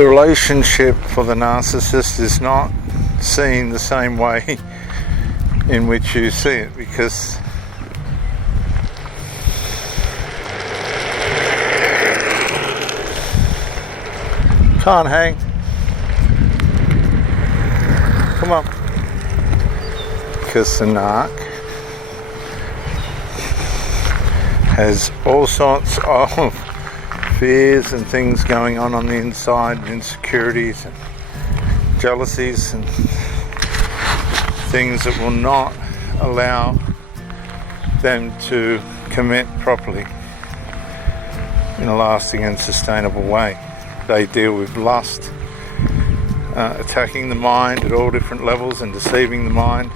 The relationship for the narcissist is not seen the same way in which you see it, because can't hang. Come on. Because the narc has all sorts of fears and things going on the inside, insecurities and jealousies and things that will not allow them to commit properly in a lasting and sustainable way. They deal with lust, attacking the mind at all different levels and deceiving the mind,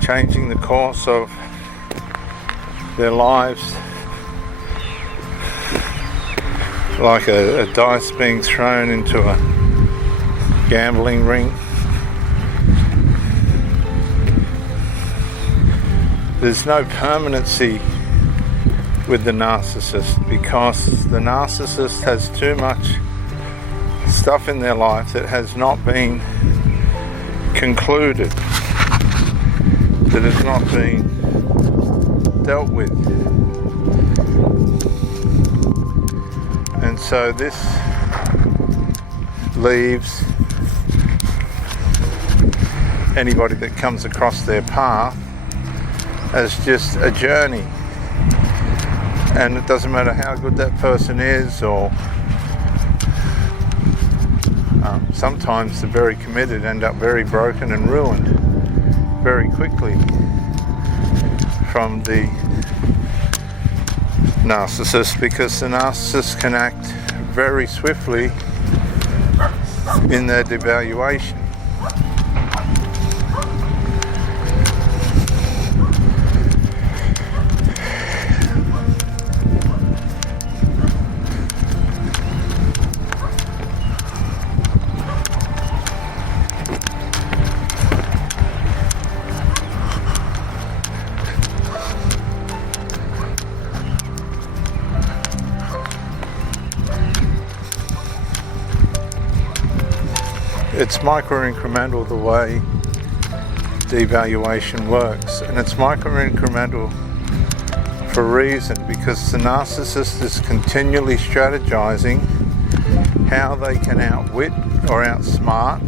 changing the course of their lives, like a dice being thrown into a gambling ring. There's no permanency with the narcissist, because the narcissist has too much stuff in their life that has not been concluded, that has not been dealt with. And so this leaves anybody that comes across their path as just a journey. And it doesn't matter how good that person is, or sometimes the very committed end up very broken and ruined very quickly from the narcissist, because the narcissist can act very swiftly in their devaluation. It's micro-incremental the way devaluation works, and it's micro-incremental for a reason, because the narcissist is continually strategizing how they can outwit or outsmart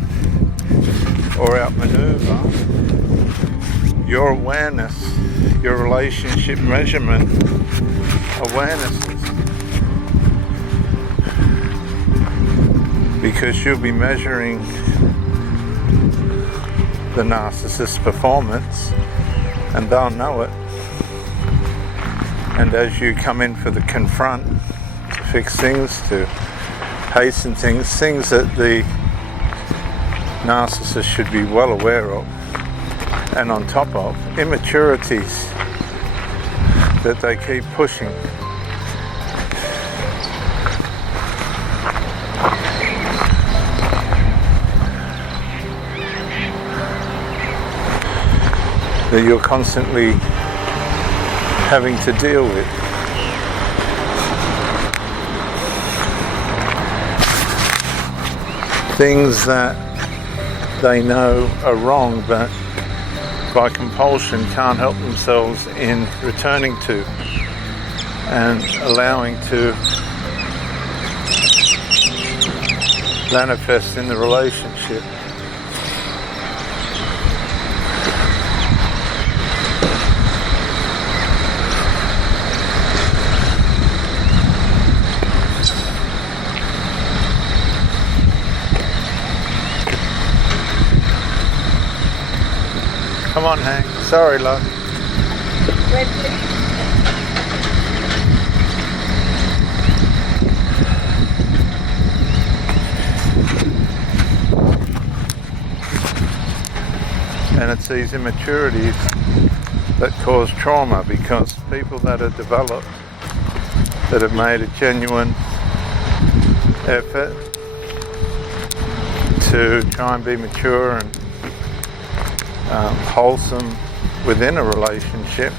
or outmaneuver your awareness, your relationship measurement awarenesses. Because you'll be measuring the narcissist's performance, and they'll know it. And as you come in for the confront, to fix things, to hasten things that the narcissist should be well aware of, and on top of immaturities that they keep pushing. That you're constantly having to deal with. Things that they know are wrong, but by compulsion can't help themselves in returning to and allowing to manifest in the relationship. Come on, Hank. Sorry, love. Red, please. And it's these immaturities that cause trauma, because people that are developed, that have made a genuine effort to try and be mature and wholesome within a relationship,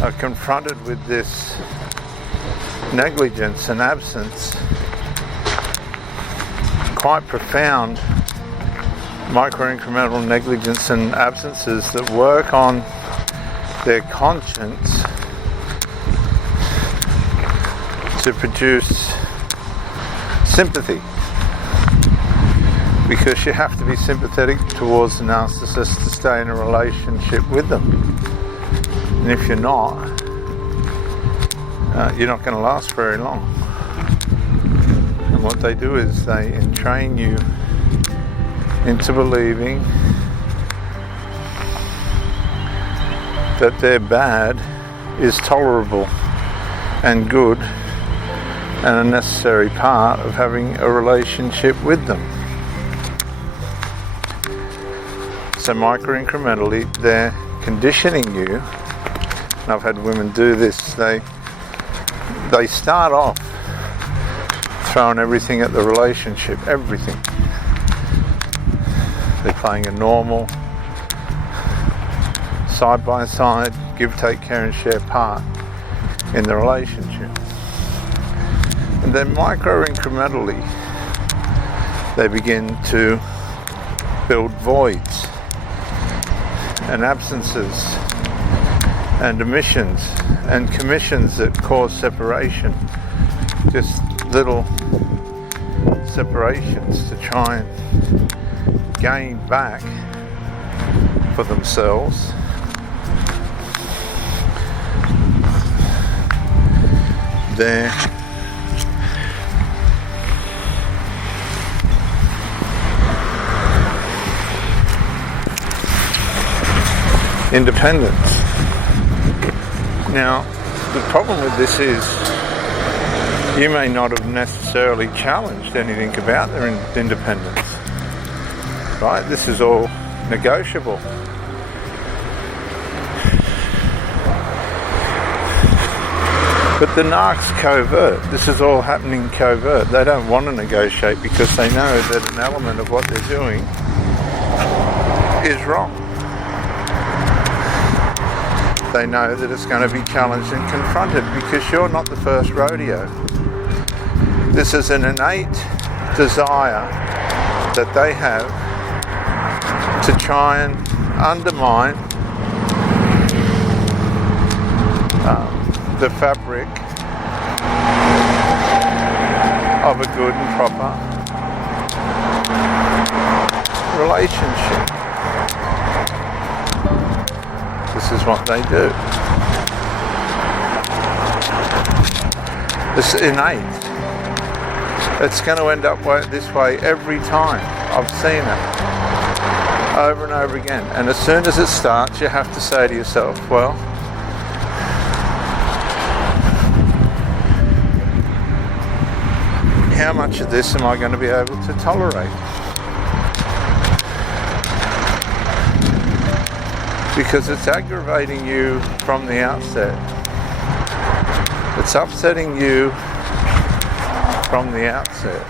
are confronted with this negligence and absence quite profound micro-incremental negligence and absences that work on their conscience to produce sympathy, because you have to be sympathetic towards the narcissist to stay in a relationship with them, and if you're not going to last very long. And what they do is they entrain you into believing that their bad is tolerable and good and a necessary part of having a relationship with them. So micro-incrementally, they're conditioning you, and I've had women do this, they start off throwing everything at the relationship, everything. They're playing a normal, side-by-side, give, take care and share part in the relationship. And then micro-incrementally, they begin to build voids and absences and omissions and commissions that cause separation, just little separations to try and gain back for themselves their independence. Now, the problem with this is you may not have necessarily challenged anything about their independence, right? This is all negotiable. But the narc's covert. This is all happening covert. They don't want to negotiate because they know that an element of what they're doing is wrong. They know that it's going to be challenged and confronted because you're not the first rodeo. This is an innate desire that they have to try and undermine the fabric of a good and proper relationship. This is what they do. It's innate. It's going to end up this way every time. I've seen it over and over again. And as soon as it starts, you have to say to yourself, well, how much of this am I going to be able to tolerate? Because it's aggravating you from the outset. It's upsetting you from the outset.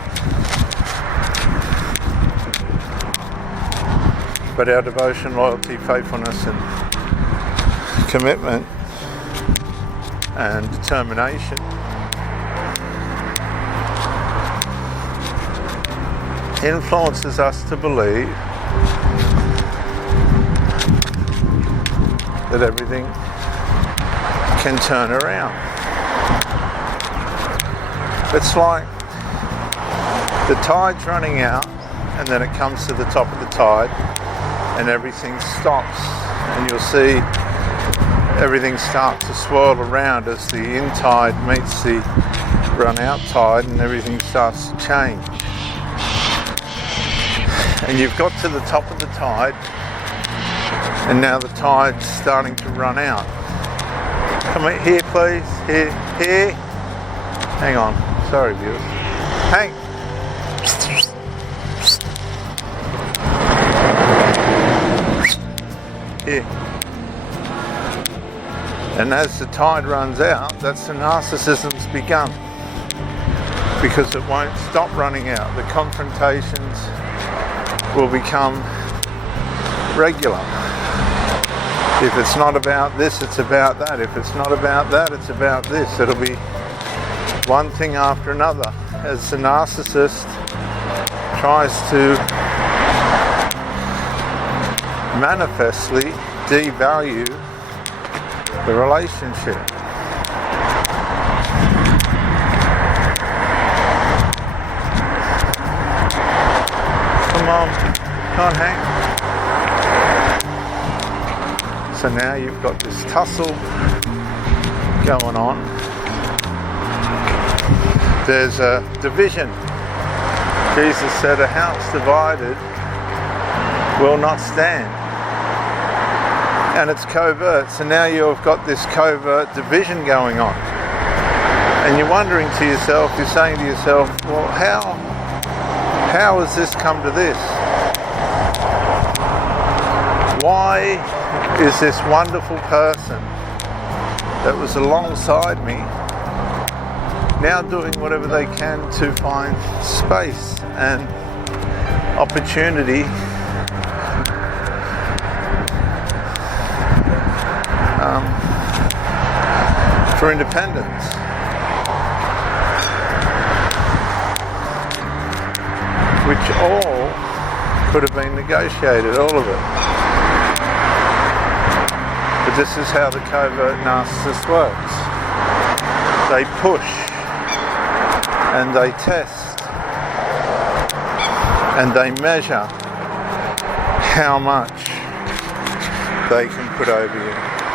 But our devotion, loyalty, faithfulness and commitment and determination influences us to believe that everything can turn around. It's like the tide's running out and then it comes to the top of the tide and everything stops, and you'll see everything start to swirl around as the in tide meets the run out tide and everything starts to change. And you've got to the top of the tide and now the tide's starting to run out. Come here please, here. Hang on, sorry viewers. Hang. Here. And as the tide runs out, that's the narcissism's begun. Because it won't stop running out. The confrontations will become regular. If it's not about this, it's about that. If it's not about that, it's about this. It'll be one thing after another as the narcissist tries to manifestly devalue the relationship. Come on, can't hang. So now you've got this tussle going on. There's a division. Jesus said a house divided will not stand. And it's covert. So now you've got this covert division going on. And you're wondering to yourself, you're saying to yourself, well, how has this come to this? Why is this wonderful person that was alongside me now doing whatever they can to find space and opportunity for independence? Which all could have been negotiated, all of it. But this is how the covert narcissist works. They push and they test and they measure how much they can put over you.